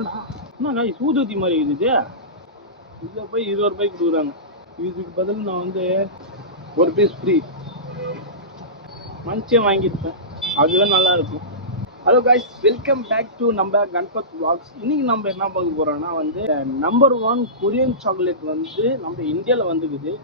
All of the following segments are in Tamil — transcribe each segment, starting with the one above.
என்னடா சூதுத்தி மாதிரி இருக்குது. இதில் போய் 20 ரூபாய்க்கு கொடுக்குறாங்க. இதுக்கு பதில் நான் வந்து ஒரு பீஸ் ஃப்ரீ மஞ்சே வாங்கியிருப்பேன். அதுவே நல்லா இருக்கும். Hello guys, welcome back to நம்ம கணபத் vlogs. இன்னைக்கு நம்ம என்ன பார்க்க போறோம்னா வந்து நம்பர் 1 கொரியன் சாக்லேட் வந்து நம்ம இந்தியாவில் வந்துக்குது.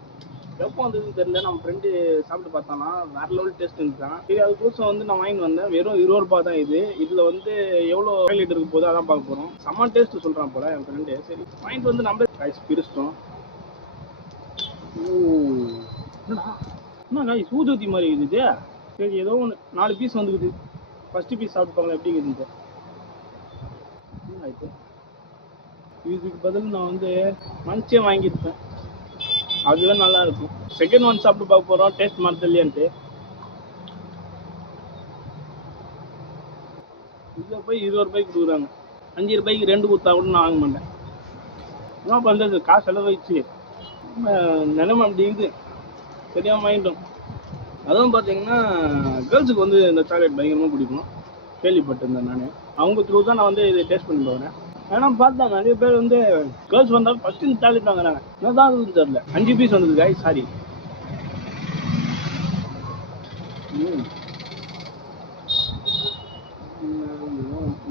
எப்போ வந்ததுன்னு தெரியல. நம்ம ஃப்ரெண்டு சாப்பிட்டு பார்த்தானா வேற லெவல் டேஸ்ட் இருந்துச்சான். சரி, அதுக்கோசம் வந்து நான் வாங்கிட்டு வந்தேன். வெறும் 20 ரூபாய் தான் இது. இதில் வந்து எவ்வளோ சாக்லேட் இருக்க போது அதான் பார்க்க போகிறோம். செம்ம டேஸ்ட் சொல்கிறான் போல என் ஃப்ரெண்டு. சரி வாங்கிட்டு வந்து நம்ம கைஸ் பிரிச்சிட்டோம். என்ன காய் சூதுத்தி மாதிரி இருக்குது. சரி, ஏதோ ஒன்று 4 பீஸ் வந்துக்குது. ஃபர்ஸ்ட் பீஸ் சாப்பிட்டு பாருங்க எப்படி இருக்குது. இதுக்கு பதில் நான் வந்து மஞ்சே வாங்கியிருப்பேன். அதுவே நல்லா இருக்கும். செகண்ட் ஒன் சாப்பிட்டு பார்க்க போகிறோம் டேஸ்ட் மாற்ற இல்லையான்ட்டு. இதில் போய் 20 ரூபாய்க்கு கொடுக்குறாங்க. 5 ரூபாய்க்கு 2 கொடுத்தா கூட நான் வாங்க மாட்டேன். என்ன பண்ணுறது, காசு செலவாயிடுச்சு. நிலைமை அப்படி இருக்குது. சரியாக வாங்கிட்டோம். அதுவும் பார்த்தீங்கன்னா கேர்ள்ஸுக்கு வந்து இந்த சாக்லேட் பயங்கரமாக பிடிக்கும். கேள்விப்பட்டிருந்தேன் நான். அவங்க த்ரூ தான் நான் வந்து இதை டேஸ்ட் பண்ணி போகிறேன். ஏன்னா பார்த்தா நிறைய பேர் வந்து கேர்ள்ஸ் வந்தால் ஃபஸ்ட்டு இந்த சாக்லேட் வாங்குறாங்க. என்ன தான் அதுன்னு தெரியல. 5 பீஸ் வந்தது காய். சாரி.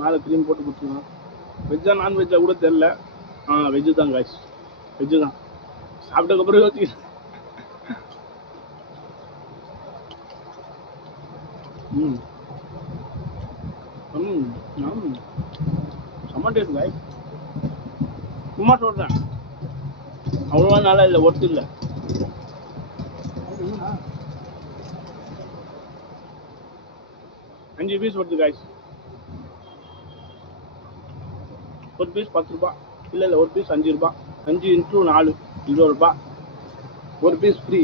மேலே க்ரீம் போட்டு கொடுத்துருவோம். வெஜ்ஜா நான்வெஜ்ஜா கூட தெரில. வெஜ்ஜு தான் காய்ஸ், வெஜ்ஜு தான். சாப்பிட்டதுக்கப்புறம் யோசிக்கிறேன். செம்ம டேஸ்ட் காய்ஸ். சும்மா சொல்கிறேன், அவ்வளோவா நல்லா இல்லை, ஒர்த்து இல்லை. அஞ்சு பீஸ் வருது காய்ஸ். ஒரு பீஸ் 10 ரூபா. இல்லை ஒரு பீஸ் 5 ரூபா. 5 × 4 20 ரூபா. ஒரு பீஸ் ஃப்ரீ.